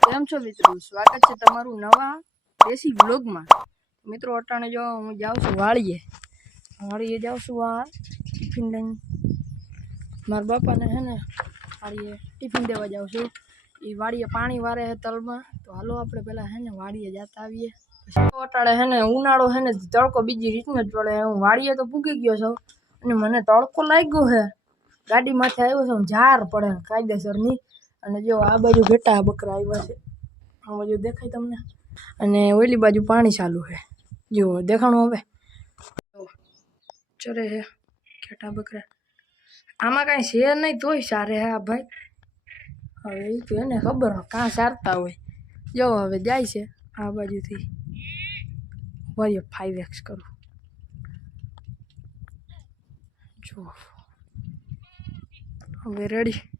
કેમ છો મિત્રો, સ્વાગત છે તમારું નવા દેશી વ્લોગમાં મિત્રો, અટાણે જો હું જાઉં છું વાળીએ. વાળીએ જાઉં છું આ ટિફિન લઈને. મારા બાપાને હે ને વાળીએ ટિફિન દેવા જાઉં છું. એ વાળીએ પાણી વારે છે તલમાં. તો હાલો આપણે પહેલાં હે ને વાળીએ જતા આવીએ. પછી અટાણે હે ને ઉનાળો હે ને તડકો બીજી રીતનો જ પડે. હું વાળીએ તો પૂગી ગયો છું અને મને તડકો લાગ્યો છે ગાડીમાંથી આવ્યો છું ઝાર પડે કાયદેસરની. અને જો આ બાજુ ઘેટા બકરા આવ્યા છે. આ બાજુ દેખાય તમને? અને ઓલી બાજુ પાણી ચાલુ છે. જો દેખાણું હવે? ચરે છે ઘેટા બકરા. આમાં કાંઈ છે નહીં તોય સારે હે ભાઈ. હવે એ તો એને ખબર કાં સારતા હોય. જો હવે જાય છે આ બાજુથી. વળીએ ફાઈવ એક્સ કરું. જો. હવે રેડી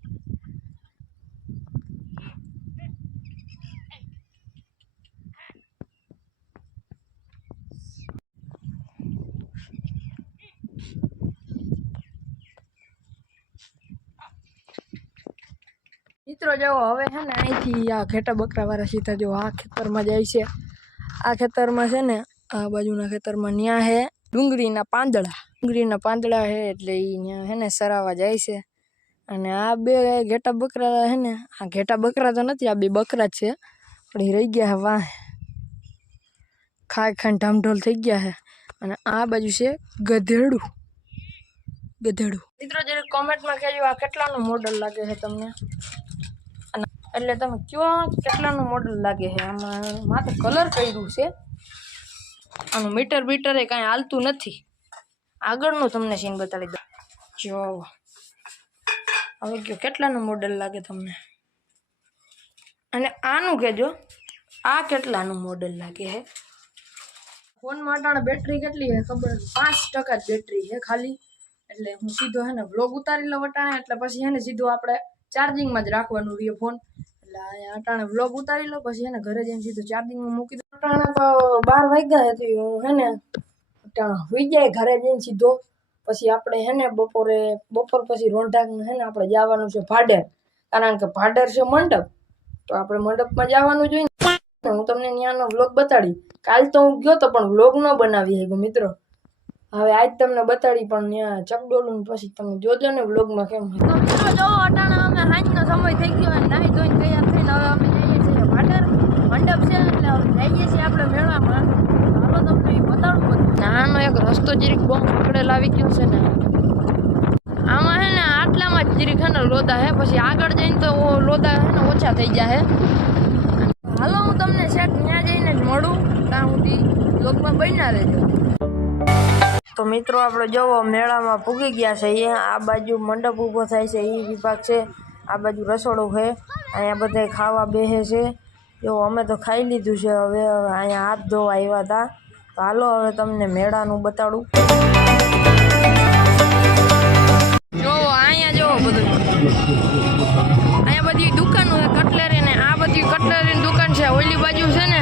મિત્રો, જો હવે છે ને અહીંથી આ ઘેટા બકરાવાળા સીધા જો આ ખેતરમાં જાય છે. આ ખેતરમાં છે ને આ બાજુના ખેતરમાં ન્યા હે ડુંગળીના પાંદડા. ડુંગળીના પાંદડા હે એટલે એ ન્યા હે ને સરાવા જાય છે. અને આ બે ઘેટા બકરા હે ને, આ ઘેટા બકરા તો નથી, આ બે બકરા જ છે. પણ એ રહી ગયા હે વાહ. ખાઈ ખાઈને ઢામઢોલ થઈ ગયા છે અને આ બાજુ છે ગધેડું. ગધેડું. મિત્રો જે કોમેન્ટમાં કહેજો આ કેટલાનું મોડલ લાગે છે તમને? એટલે તમે કયો કેટલાનું મોડલ લાગે છે? આમાં માથે કલર કર્યું છે. આનું મીટર બીટર એ કાંઈ હાલતું નથી. આગળનું તમને સીન બતાવી દઉં. જો. હવે કયો કેટલાનું મોડલ લાગે તમને? અને આનું કહેજો, આ કેટલાનું મોડલ લાગે છે? ફોનમાં અટાણે બેટરી કેટલી છે ખબર? પાંચ ટકા જ બેટરી છે ખાલી. એટલે હું સીધો હે ને વ્લોગ ઉતારી લઉં વટાણે એટલે પછી હે ને સીધું આપણે ચાર્જિંગમાં જ રાખવાનું રહ્યો ફોન. એટલે અટાણે વ્લોગ ઉતારી લો, પછી એને ઘરે જઈને સીધું ચાર્જિંગમાં મૂકી દો. અટાણે તો બાર વાગ્યા હતી, હું હે ને, અટાણે હોઈ જાય ઘરે જઈને સીધો. પછી આપણે હે ને બપોરે, બપોર પછી રોંઢા હે ને આપણે જવાનું છે ભાડેર. કારણ કે ભાડેર છે મંડપ. તો આપણે મંડપમાં જવાનું જોઈએ હું તમને ત્યાંનો વ્લોગ બતાડી. કાલ તો હું ગયો તો પણ વ્લોગ ન બનાવી શક્યો, મિત્રો. હવે આજ તમને બતાડી પણ ત્યાં ચકડોલું ને પછી તમે જોજો ને વ્લોગમાં કેમ મિત્રો જો અટાણા અમે સાંજનો સમય થઈ ગયો અને નાહી ધોઈને તૈયાર થઈને હવે અમે જઈએ છીએ ભાડેર મંડપ છે એટલે હવે જઈએ છીએ આપણે મેળામાં. હાલો તમને એ બતાડું બધું. નાનો એક રસ્તો જીરીક બહુ પકડે લાવી ગયો છે ને. આમાં હે ને આટલામાં જ જીરીક હે ને લોદા હે. પછી આગળ જઈને તો ઓ લોદા હે ને ઓછા થઈ જાય હાલો હું તમને શેઠ ત્યાં જઈને જ મળું. ત્યાં સુધી લોકમાં બન્યા રહેજો. તો મિત્રો, આપણે જોવો, મેળામાં પૂગી ગયા છે. એ આ બાજુ મંડપ ઊભો થાય છે એ વિભાગ છે. આ બાજુ રસોડું છે. અહીંયા બધા ખાવા બેસે છે. જો, અમે તો ખાઈ લીધું છે હવે. હવે અહીંયા હાથ ધોવા આવ્યા હતા. તો હાલો, હવે તમને મેળાનું બતાડું. જોવો અહીંયા જોવો બધું. અહીંયા બધી દુકાનો છે કટલેરીને આ બધી કટલેરીની દુકાન છે. ઓલી બાજુ છે ને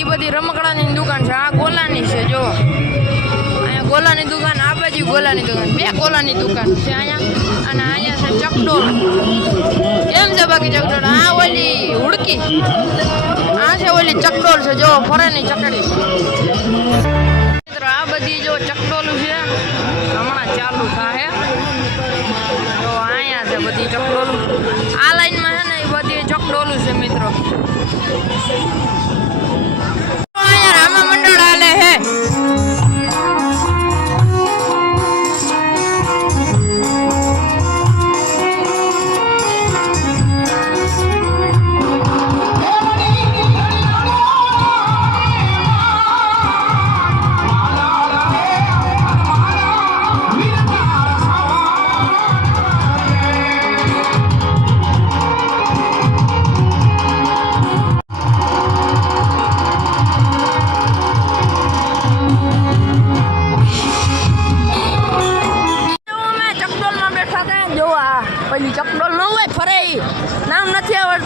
એ બધી રમકડાની ગોલાની દુકાન, બે ગોલાની દુકાન છે અહીંયા. અને અહીંયા છે ચકડોળ કેમ છે બાકી ચકડોળ આ ઓલી હુડકી આ છે ઓલી ચકડોળ છે, જો, ફરેની ચકડી. મિત્રો, આ બધી જો ચકડોલું છે, હમણાં ચાલુ થાય તો અહીંયા છે બધી ચકડોલું. આ લાઈનમાં છે ને એ બધી ચકડોલું છે, મિત્રો.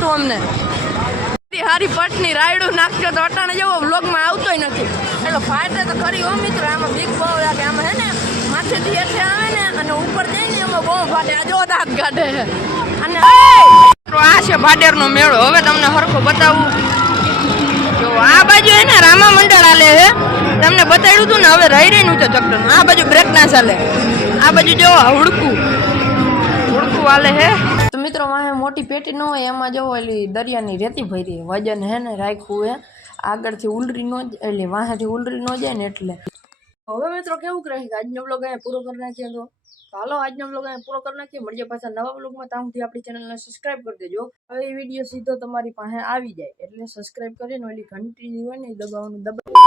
નથી અમને. એટલી હારી પટની રાયડું નાખ્યો તો અટાણે જેવો વ્લોગમાં આવતોય નથી. એટલે ફાટે તો ખરી હો મિત્રો, આમાં બીક બહુ લાગે આમાં હે ને, માથેથી હેઠે આવે ને અને ઉપર જઈને એમાં બહુ ફાટે આ જો દાંત કાઢે અને આ છે ભાડેરનો મેળો. હવે તમને હરખો બતાવું. જો, આ બાજુ હે ને રામા મંડળ આલે હે. તમને બતાવ્યું હતું ને, હવે રહી રહી છે ચક્કર આ બાજુ બ્રેક ના ચાલે. આ બાજુ જો હુડકું હુડકું આલે હે. મિત્રો, વાહે મોટી પેટી ન હોય, એમાં જો ઓલી દરિયાની રેતી ભરી, વજન હે ને રાખ્યું હે, આગળથી ઉલરી નો એટલે વાહેથી ઉલરી નો જાય ને એટલે. હવે મિત્રો કેવું રહે કે આજનો બ્લોગ અહીંયા પૂરો કરી નાખીએ તો. હાલો, આજનો બ્લોગ અહીંયા પૂરો કરી નાખીએ. મળીએ પાછા નવા બ્લોગમાં ત્યાં આપણી ચેનલને સબસ્ક્રાઇબ કરી દેજો. હવે એ વીડિયો સીધો તમારી પાસે આવી જાય. એટલે સબસ્ક્રાઇબ કરીને ઓલી ઘંટી હોય ને દબાવવાનું દબાવ.